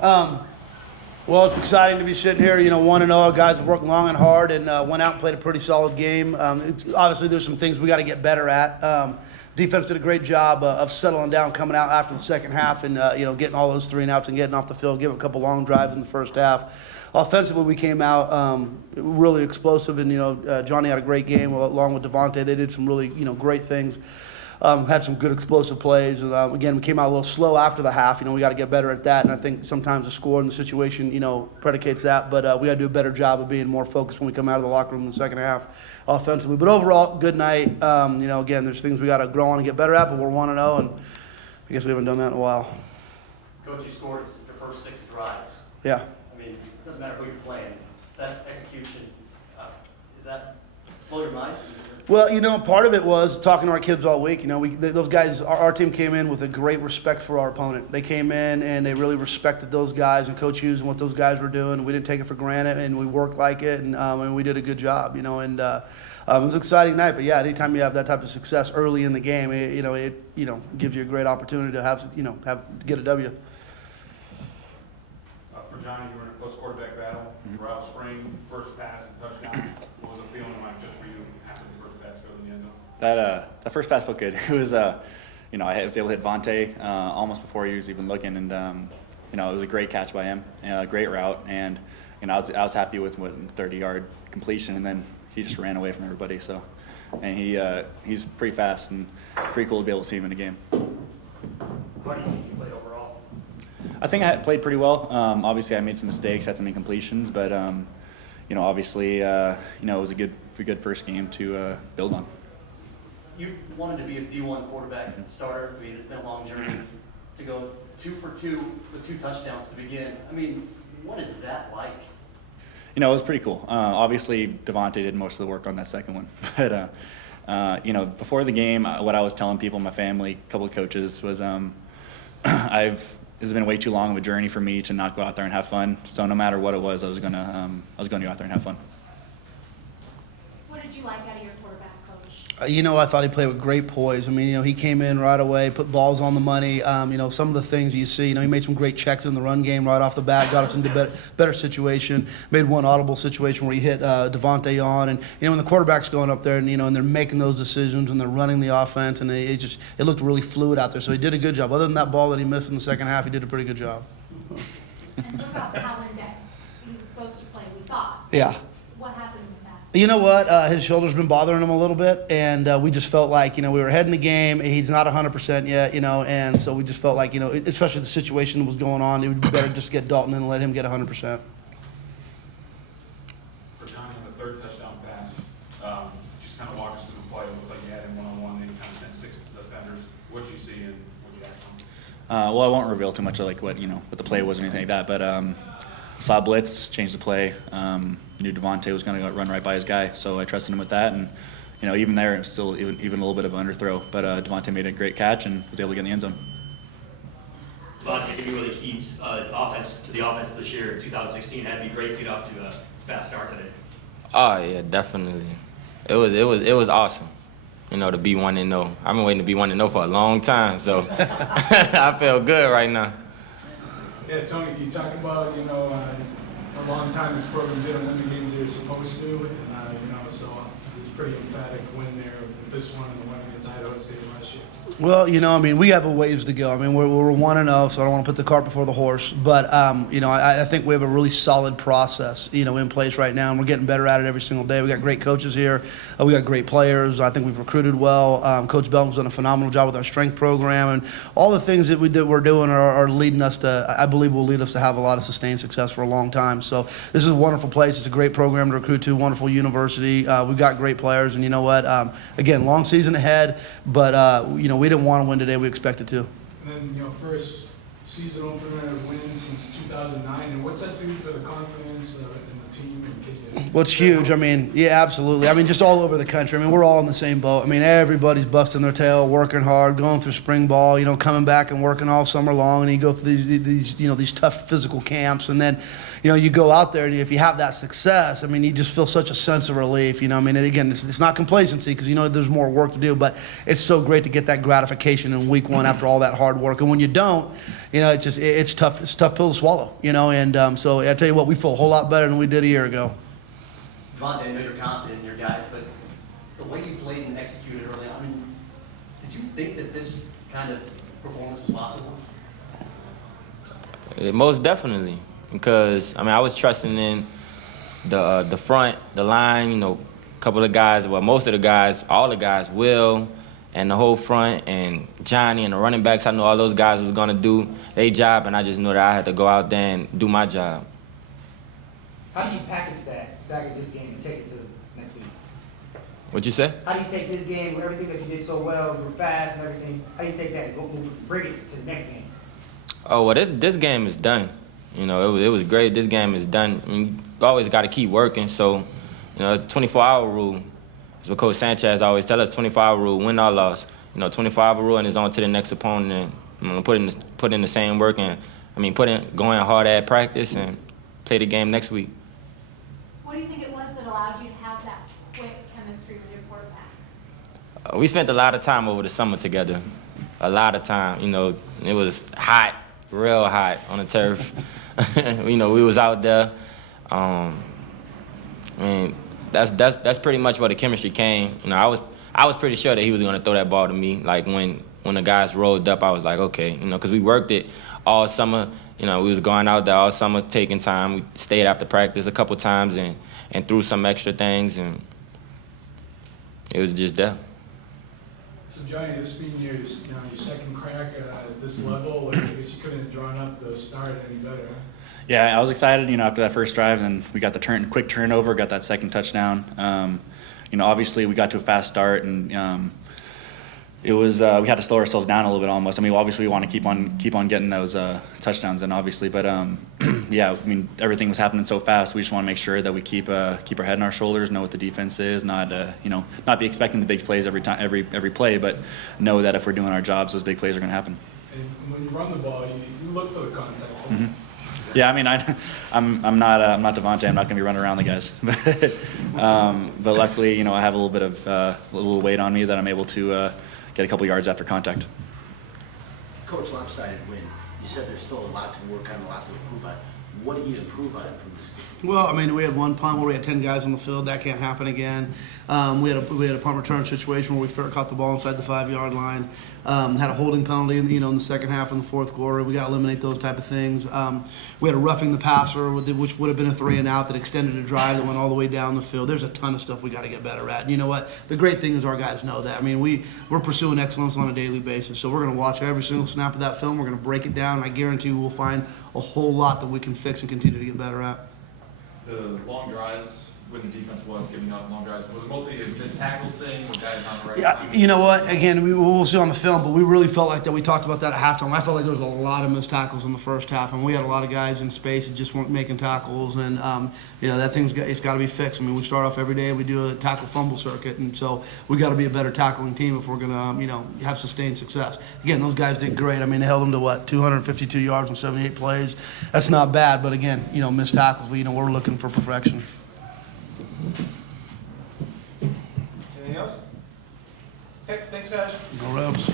Well, it's exciting to be sitting here, 1-0. Our guys have worked long and hard and went out and played a pretty solid game. Obviously, there's some things we got to get better at. Defense did a great job of settling down, coming out after the second half and, getting all those 3 and outs and getting off the field, giving a couple long drives in the first half. Offensively, we came out really explosive, and, Johnny had a great game along with Devonte. They did some really, great things. Had some good explosive plays. And, again, we came out a little slow after the half. We got to get better at that. And I think sometimes the score and the situation, predicates that. But we got to do a better job of being more focused when we come out of the locker room in the second half offensively. But overall, good night. Again, there's things we got to grow on and get better at, but we're 1-0, and I guess we haven't done that in a while. Coach, you scored your first 6 drives. Yeah. I mean, it doesn't matter who you're playing. That's execution. Is that blow your mind? Well, part of it was talking to our kids all week. Those guys, our team came in with a great respect for our opponent. They came in and they really respected those guys and Coach Hughes and what those guys were doing. We didn't take it for granted, and we worked like it, and we did a good job. And it was an exciting night. But yeah, anytime you have that type of success early in the game, it gives you a great opportunity to get a W. For Johnny, you were in a close quarterback battle. Ralph Spring, first pass and touchdown. What was it feeling like just for you after the first pass goes in the end zone? That first pass felt good. It was, I was able to hit Devonte almost before he was even looking, and it was a great catch by him, a great route, and I was happy with 30-yard completion, and then he just ran away from everybody. So, and he's pretty fast and pretty cool to be able to see him in the game. How do you think you played overall? I think I played pretty well. Obviously, I made some mistakes, had some incompletions, but obviously, it was a good first game to build on. You wanted to be a D1 quarterback starter. I mean, it's been a long journey to go 2 for 2 with 2 touchdowns to begin. I mean, what is that like? It was pretty cool. Obviously, Devonte did most of the work on that second one. But, before the game, what I was telling people, my family, a couple of coaches, was this has been way too long of a journey for me to not go out there and have fun. So no matter what it was, I was gonna go out there and have fun. What did you like out of your quarterback, Coach? I thought he played with great poise. I mean, he came in right away, put balls on the money. Some of the things you see, he made some great checks in the run game right off the bat, got us into better situation, made one audible situation where he hit Devonte on. And, when the quarterback's going up there and, and they're making those decisions and they're running the offense, and it looked really fluid out there. So he did a good job. Other than that ball that he missed in the second half, he did a pretty good job. And what about Calvin Day? He was supposed to play, we thought. Yeah. What happened with that? You know what? His shoulder's been bothering him a little bit, and we just felt like, we were ahead in the game. He's not 100% yet, and so we just felt like, especially the situation that was going on, it would be better just to get Dalton in and let him get 100%. For Johnny, on the third touchdown pass, just kind of walk us through the play. It looked like you had him one-on-one, then you kind of sent 6 defenders. What'd you see and what'd you ask them? Well, I won't reveal too much of what the play was or anything like that, but saw a blitz, changed the play. Knew Devonte was going to run right by his guy, so I trusted him with that. And even there, it was still even a little bit of an underthrow, but Devonte made a great catch and was able to get in the end zone. Devonte, can you really keep the offense this year? 2016 had to be great to get off to a fast start today. Oh yeah, definitely. It was awesome. To be 1-0. I've been waiting to be 1-0 for a long time, so I feel good right now. Yeah, Tony, can you talk about, for a long time this program didn't win the games they were supposed to, and, so it was a pretty emphatic win there with this one and the one against Idaho State last year. Well, we have a ways to go. I mean, we're 1-0, so I don't want to put the cart before the horse. But, I think we have a really solid process, in place right now, and we're getting better at it every single day. We got great coaches here. We got great players. I think we've recruited well. Coach Belton's done a phenomenal job with our strength program, and all the things that we're doing are leading us to, I believe, will lead us to have a lot of sustained success for a long time. So this is a wonderful place. It's a great program to recruit to, wonderful university. We've got great players, and you know what? Again, long season ahead, but, we didn't want to win today. We expected to. And then, first season opener win since 2009. And what's that do for the confidence in the team? And well, it's huge. I mean, yeah, absolutely. I mean, just all over the country. I mean, we're all in the same boat. I mean, everybody's busting their tail, working hard, going through spring ball, coming back and working all summer long. And you go through these tough physical camps. And then, you go out there, and if you have that success, I mean, you just feel such a sense of relief. I mean, and again, it's not complacency because there's more work to do, but it's so great to get that gratification in week 1 after all that hard work. And when you don't, it's tough. It's a tough pill to swallow, and so I tell you what, we feel a whole lot better than we did a year ago. Devonte, I know you're confident in your guys, but the way you played and executed early on, I mean, did you think that this kind of performance was possible? Most definitely, because I was trusting in the front, the line, a couple of guys, well, most of the guys, all the guys, Will, and the whole front, and Johnny and the running backs. I know all those guys was gonna do their job, and I just knew that I had to go out there and do my job. How did you package that back in this game and take it to next week? What'd you say? How do you take this game with everything that you did so well, you were fast and everything? How do you take that and bring it to the next game? Oh, well, this game is done. It was great. This game is done. You always got to keep working. So, it's a 24-hour rule. That's what Coach Sanchez always tell us, 24-hour rule, win or loss. 24-hour rule, and it's on to the next opponent. And put in the same work and, going hard at practice and play the game next week. What do you think it was that allowed you to have that quick chemistry with your quarterback? We spent a lot of time over the summer together. A lot of time. It was hot, real hot on the turf. We was out there. That's pretty much where the chemistry came. I was pretty sure that he was going to throw that ball to me. Like when the guys rolled up, I was like, okay, because we worked it all summer. We was going out there all summer, taking time. We stayed after practice a couple times and threw some extra things, and it was just there. So Johnny, this being your second crack at this level, I guess you couldn't have drawn up the start any better. Yeah, I was excited, after that first drive, and we got the quick turnover, got that second touchdown. Obviously we got to a fast start, and it was we had to slow ourselves down a little bit almost. Obviously we want to keep on getting those touchdowns in, obviously, but yeah, everything was happening so fast. We just want to make sure that we keep our head on our shoulders, know what the defense is, not be expecting the big plays every play, but know that if we're doing our jobs, those big plays are going to happen. And when you run the ball, you look for the contact. Mm-hmm. Yeah, I'm not Devonte. I'm not going to be running around the guys, but luckily, I have a little weight on me that I'm able to get a couple yards after contact. Coach, lopsided win. You said there's still a lot to work on, a lot to improve on. What do you improve on from this game? Well, we had one punt where we had 10 guys on the field. That can't happen again. We had a punt return situation where we caught the ball inside the 5-yard line. Had a holding penalty in the second half in the fourth quarter. We got to eliminate those type of things. We had a roughing the passer, which would have been a 3-and-out that extended a drive that went all the way down the field. There's a ton of stuff we got to get better at. And you know what? The great thing is our guys know that. We're pursuing excellence on a daily basis. So we're going to watch every single snap of that film. We're going to break it down, and I guarantee we'll find a whole lot that we can fix and continue to get better at. The long drives, when the defense was giving up long drives, was it mostly a missed tackles thing, or guys on the right Yeah, side? you know what? Again, we'll see on the film, but we really felt like that. We talked about that at halftime. I felt like there was a lot of missed tackles in the first half, and we had a lot of guys in space that just weren't making tackles, and that it's got to be fixed. We start off every day and we do a tackle fumble circuit, and so we got to be a better tackling team if we're gonna have sustained success. Again, those guys did great. They held them to 252 yards on 78 plays. That's not bad, but again, missed tackles. We're looking for perfection. Anything else? Okay, thanks, guys. No rubs.